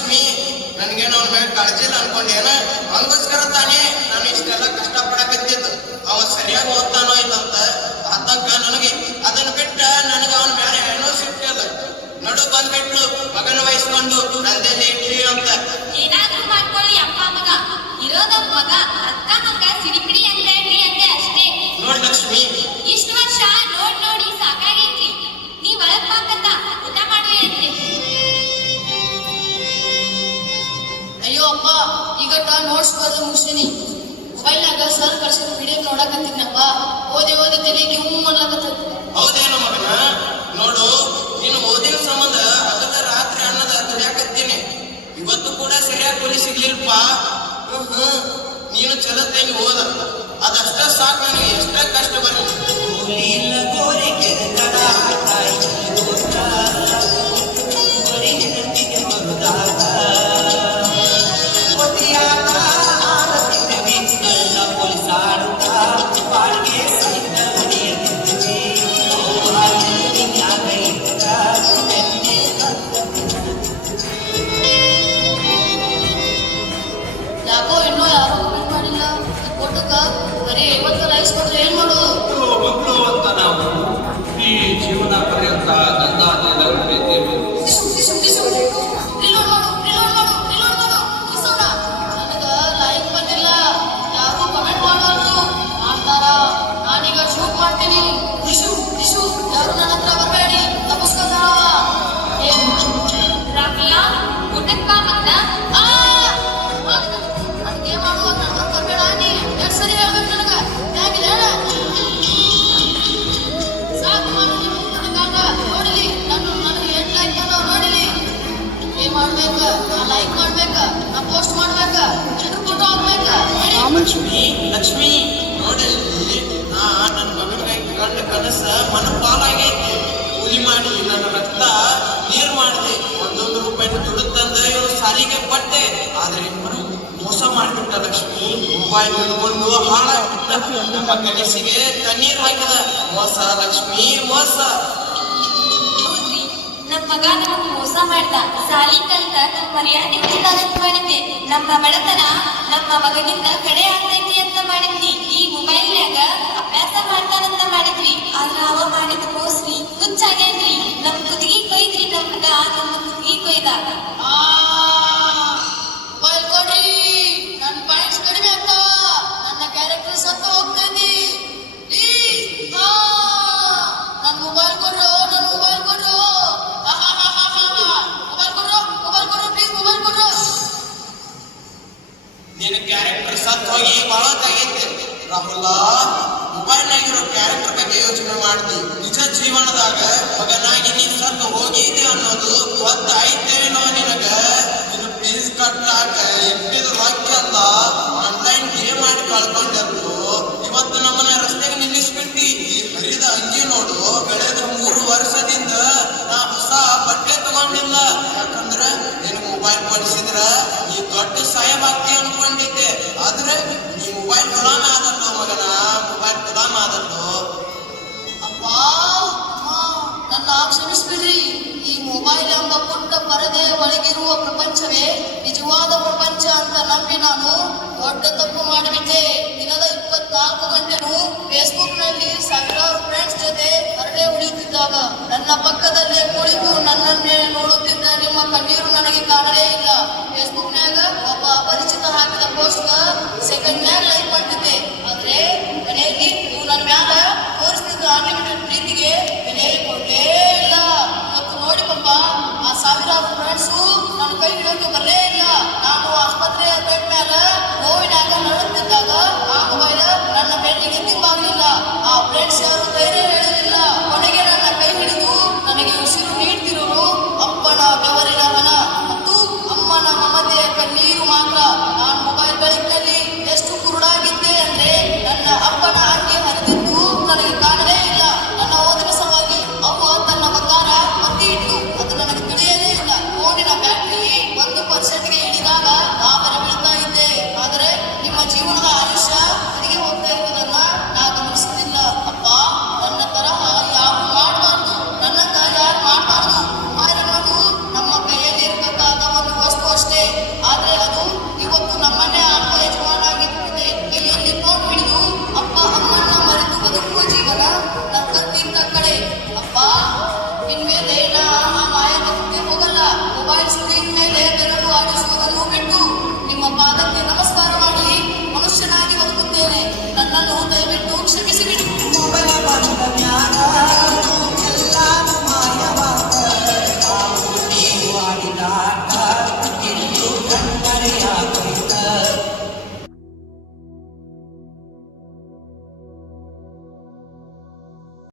ಲಕ್ಷ್ಮಿ, ನನ್ಗೇನು ಅವನ ಮೇಲೆ ಕಾಳಜಿ ಇಲ್ಲ ಅನ್ಕೊಂಡೇನ? ಅವನಿಗೋಸ್ಕರ ತಾನೇ ನಾನು ಇಷ್ಟೆಲ್ಲ ಕಷ್ಟಪಡಕತ್ತಿದ್ದು. ಅವ ಸರಿಯಾಗಿ ಓದ್ತಾನೋ ಇಲ್ಲಂತ ಆತಂಕ ನನಗೆ. ಅದನ್ನು ಬಿಟ್ಟ ನನಗೆ ಅವನ ಮೇಲೆ ಏನೋ ಸಿಟ್ಟಿಲ್ಲ. ನಡು ಬಂದ್ಬಿಟ್ಲು ಮಗನ ವಹಿಸ್ಕೊಂಡು ನಂದೆಲ್ಲಿ ಇಟ್ರಿ ಅಂತ. ಏನಾದ್ರೂ ಮಾಡ್ಕೊಳ್ಳಿ ಅಪ್ಪ ಮಗ, ಇರೋದ ಮಗ, ಅಕ್ಕ ಮಗ ಸಿಡಿಪಿಡಿ ಅಂತ ಹೇಳ್ರಿ ಅಂತೆ ಅಷ್ಟೇ. ನೋಡ್ ಲಕ್ಷ್ಮಿ, ಇಷ್ಟು ವರ್ಷ ನೋಡಿ ಸಾಕಾಗೈತ್ರಿ. ನೀವ್ ಒಳಗ್ ಬಾಕಂತ ಊಟ ಮಾಡ್ರಿ ಅಂತೆ. ಅಯ್ಯೋ ಅಪ್ಪ, ಈಗಟ್ಟ ನೋಟ್ಸ್ ಬರೆದು ಮುಗಿಸ್ತೀನಿ. ಮೊಬೈಲ್ನಾಗ ಸರ್ ಕಳ್ಸಿದ ವಿಡಿಯೋ ನೋಡಕತ್ತಿದ್ನಪ್ಪ. ಓದಿ ತಲೆ ಕೆಮ್ಮು ಮಾಡ್ಲಕತ್ತದ. ಹೌದೇನು ಮಗನ? ನೋಡು, ನೀನು ಓದಿನ ಸಂಬಂಧ ಹಗಲ ರಾತ್ರಿ ಅನ್ನದ ದುಡಿಯಾಕತ್ತೀನಿ. ಇವತ್ತು ಕೂಡ ಸರಿಯಾಗಿ ಕೂಲಿ ಸಿಗ್ಲಿಲ್ಪ. ನೀನು ಚಲೋ ತಂಗಿ ಓದ, ಅದಷ್ಟ ಸಾಕು ನನಗೆ. ಎಷ್ಟ ಕಷ್ಟ ಬರಲಿ ಯಾಕೋ ಇನ್ನೂ ಯಾರು ಕಮೆಂಟ್ ಮಾಡಿಲ್ಲ ಈ ಫೋಟೋಕ್ಕ. ಬರೀ 50 ಲೈಕ್ಸ್ ಕೊಟ್ರೆ ಏನ್ ಮಾಡೋದು? ಮಕ್ಕಳು ಅಂತ ನಾವು ಈ ಜೀವನ ಪರ್ಯಂತ ಗಂಗಾದೇವಿ ನನಗ ಲೈಕ್ ಬಂದಿಲ್ಲ, ಯಾರು ಕಮೆಂಟ್ ಮಾಡಬಾರ್ದು ಮಾಡ್ತಾರ. ನಾನೀಗ ಶೂಟ್ ಮಾಡ್ತೀನಿ. ಯಾರು ನನ್ನ ಹತ್ರ ಬರಬೇಡಿ, ತಪ್ಪಿಸ್ಕೊತಾರ. ರಾಮಯ್ಯ, ಊಟಕ್ ಬಾ ಮಗ್ನ. ಅದಕ್ಕೆ ಮಾಡುವಾಗ ನನ್ನ ಬರಬೇಡ. ನೀ ಎಷ್ಟು ಸರಿ ಹೇಳ್ಬೇಕು ನನಗ? ಹೇಗಿದೆ ಸಾಕು ನನಗಾಗ ನೋಡಿಲಿ. ನನಗೆ 8 ಲೈಕ್ ಬಂದವ್ ನೋಡಿಲಿ. ಏನ್ ಮಾಡ್ಬೇಕ? ನಾ ಲೈಕ್ ಮಾಡ್ಬೇಕ, ನಾ ಪೋಸ್ಟ್ ಮಾಡ್ಬೇಕ, ಎಲ್ರು ಫೋಟೋ ಹಾಕ್ಬೇಕ. ಲಕ್ಷ್ಮಿ ನೋಡಲ್ಲಿ, ನಾ ನನ್ನ ಮಗನಿಗಾಗಿ ಕಂಡ ಕನಸ ಮನಪಾಲಾಗೈತಿ. ಕೂಲಿ ಮಾಡಿ ನನ್ನ ರಕ್ತ ನೀರು ಮಾಡಿದೆ. 1 ರೂಪಾಯಿ ದುಡುತ್ತಂದ ಇವರು ಸಾರಿಗೆ ಪಟ್ಟೆ. ಆದ್ರೆ ಇವರು ಮೋಸ ಮಾಡಿಬಿಟ್ಟ ಲಕ್ಷ್ಮಿ. ಮೊಬೈಲ್ ಹಿಡ್ಕೊಂಡು ಹಾಳಾಗ್ಬಿಟ್ಟ. ನಮ್ಮ ಕನಸಿಗೆ ಕಣ್ಣೀರು ಹಾಕಿದ. ಮೋಸ ಲಕ್ಷ್ಮಿ, ಮೋಸ. ಹೌದ್ರಿ, ನಮ್ ಮಗ ನಮಗ್ ಮೋಸ ಮಾಡ್ದ. ಸಾಲಿ ಕಲ್ತ ನಮ್ ಮರ್ಯಾದೆ ಉಳಿತಾರಂತ ಮಾಡಿದ್ದೆ. ನಮ್ಮ ಬಡತನ ನಮ್ಮ ಮಗನಿಂದ ಕಡೆ ಆಗ್ತೈತಿ ಅಂತ ಮಾಡಿದ್ವಿ. ಈ ಮೊಬೈಲ್ನ್ಯಾಗ ಅಭ್ಯಾಸ ಮಾಡ್ತಾನಂತ ಮಾಡಿದ್ವಿ. ಆದ್ರ ಅವ ಮಾಡಿದ ಮೋಸ್ರಿ ಹುಚ್ಚಾಗ್ಯಾನ್ರಿ. ನಮ್ ಕುದಿಗಿ ಕೊಯ್ದ್ರಿ. ನಮ್ ಮಗ ನಮ್ಮ ಕುದಿಗಿ ಕೊಯ್ದ. ಮೊಬೈಲ್ ಕೊಡ್ರಿ, ನನ್ನ ಪಾಯಿಂಟ್ಸ್ ಕಡಿಮೆ ಆಗ್ತಾವ. ನನ್ನ ಕ್ಯಾರೆಕ್ಟರ್ ಸತ್ತು ಹೋಗ್ತೈತಿ. ಪ್ಲೀಸ್ ನನ್ನ ಮೊಬೈಲ್ ಕೊಡ್ರು, ನನ್ನ ಮೊಬೈಲ್ ಕೊಡ್ರು. ಮೊಬೈಲ್ ಕೊಡ್ರು ಪ್ಲೀಸ್, ಮೊಬೈಲ್ ಕೊಡ್ರು. ನಿನ್ನ ಕ್ಯಾರೆಕ್ಟರ್ ಸತ್ ಹೋಗಿ ಬಾಳತ್ತಾಗೈತೆ ರಾಹುಲ. ಮೊಬೈಲ್ನಾಗಿರೋ ಕ್ಯಾರೆಕ್ಟರ್ ಬಗ್ಗೆ ಯೋಚನೆ ಮಾಡ್ತಿ. ನಿಜ ಜೀವನದಾಗ ಮಗನಾಗಿ ನೀ ಸತ್ತು ಹೋಗಿದ್ದೆ ಅನ್ನೋದು ಗೊತ್ತಾಯ್ತೇನೋ ನಿನಗ? ನಿನ್ನ ಫೀಸ್ ಕಟ್ಟಾಕ ಎಷ್ಟಿದ ರೊಕ್ಕ ಅಲ್ಲ, ಆನ್ಲೈನ್ ಗೇಮ್ ಮಾಡಿ ಕಳ್ಕೊಂಡರು. ಇವತ್ತು ನಮ್ಮನ್ನ ರಸ್ತೆಗೆ ನಿಲ್ಲಿಸ್ಬಿಟ್ಟಿ. ಹರಿದ ಅಂಗಿ ನೋಡು, ಬೆಳೆದ 3 ವರ್ಷದಿಂದ ನಾ ಹೊಸ ಬಟ್ಟೆ ತಗೊಂಡಿಲ್ಲ. ಯಾಕಂದ್ರ ನಿನ್ನ ಮೊಬೈಲ್ ಕೊಡಿಸಿದ್ರ ನೀ ದೊಡ್ಡ ಸಾಯಬ್ ಆಗ್ತಿ ಅನ್ಕೊಂಡಿದ್ದೆ. ಆದ್ರೆ ನೀ ಮೊಬೈಲ್ ಗುಲಾಮ ಆದದ್ದು ಮಗನ, ಮೊಬೈಲ್ ಗುಲಾಮ ಆದದ್ದು. ಅಪ್ಪ ಅಮ್ಮ, ನನ್ನ ಕ್ಷಮಿಸ್ಬಿಡ್ರಿ. ಈ ಮೊಬೈಲ್ ಎಂಬ ಪುಟ್ಟ ಪರದೆ ಒಳಗಿರುವ ಪ್ರಪಂಚವೇ ನಿಜವಾದ ಪ್ರಪಂಚ ಅಂತ ನಂಬಿ ನಾನು ದೊಡ್ಡ ತಪ್ಪು ಮಾಡಿಬಿಟ್ಟೆ. ದಿನದ 24 ಗಂಟೆನೂ ಫೇಸ್ಬುಕ್ನಲ್ಲಿ ಸಾವಿರಾರು ಫ್ರೆಂಡ್ಸ್ ಜೊತೆ ಹರಟೆ ಹೊಡೆಯುತ್ತಿದ್ದಾಗ ನನ್ನ ಪಕ್ಕದಲ್ಲೇ ಕುಳಿತು ನನ್ನನ್ನೇ ನೋಡುತ್ತಿದ್ದ ನಿಮ್ಮ ಕಣ್ಣೀರು ನನಗೆ ಕಾಣಲೇ ಇಲ್ಲ. ಫೇಸ್ಬುಕ್ನ್ಯಾಗ ಒಬ್ಬ ಅಪರಿಚಿತ ಹಾಕಿದ ಪೋಸ್ಟ್ ಸೆಕೆಂಡ್ನ್ಯಾಗ ಲೈಕ್ ಮಾಡ್ತಿದ್ದೆ. ಆದ್ರೆ ಮನೆಯಲ್ಲಿ ನೀವು ನನ್ನ ಮ್ಯಾಲ ತೋರಿಸ್ತಿದ್ದ ಅನ್ಲಿಮಿಟೆಡ್ ಪ್ರೀತಿಗೆ ಬೆಲೆ ಕೊಡಲೇ ಇಲ್ಲ. ಇವತ್ತು ನೋಡಿ ಪಪ್ಪ, ಆ ಸಾವಿರಾರು ಫ್ರೆಂಡ್ಸು ನನ್ನ ಕೈ ಹಿಡಿಯೋಕೆ ಬರಲೇ ಇಲ್ಲ. ನಾನು ಆಸ್ಪತ್ರೆಯ ಬೆಡ್ ಮೇಲೆ ನೋವಿನಾಗ ನಡುತ್ತಿದ್ದಾಗ ಆ ಮೊಬೈಲ್ ನನ್ನ ಬೆನ್ನಿಗೆ ತಿಂಬಾಗಲಿಲ್ಲ. ಆ ಫ್ರೆಂಡ್ಸ್ ಯಾರು ಧೈರ್ಯ ಹೇಳಲಿಲ್ಲ. ಕೊನೆಗೆ ನನ್ನ ಕೈ ಹಿಡಿದು ನನಗೆ ಉಸಿರು ನೀಡ್ತಿರೋರು ಅಪ್ಪನ ಬೆವರಿನ ಹಣ ಮತ್ತು ಅಮ್ಮನ ಮಮತೆಯ ಕಣ್ಣೀರು ಮಾತ್ರ. ನಾನು ಮೊಬೈಲ್ ಬೆಳಕಿನಲ್ಲಿ ಎಷ್ಟು ಕುರುಡಾಗಿದ್ದೆ ಅಂದ್ರೆ ನನ್ನ ಅಪ್ಪನ ಅಂಗಿ ಹರಿದಿದ್ದು ನನಗೆ ಕಾಣಲೇ ಇಲ್ಲ. ನನ್ನ ಓದಿನ ಸಲುವಾಗಿ ಅವ್ವ ತನ್ನ ಬಂಗಾರ ಒತ್ತಿ ಇಟ್ಟು ಅದು ನನಗೆ ತಿಳಿಯಲೇ ಇಲ್ಲ. ಫೋನಿನ ಬ್ಯಾಟರಿ 1% ಇಳಿದಾಗ ನಾ ಬೀಳ್ತಾ ಇದ್ದೆ. ಆದರೆ ನಿಮ್ಮ ಜೀವನದ ಆಯುಷ್ಯ ನನ್ನನ್ನು ದಯವಿಟ್ಟು ಕ್ಷಮಿಸಿ ಬಿಡಿ.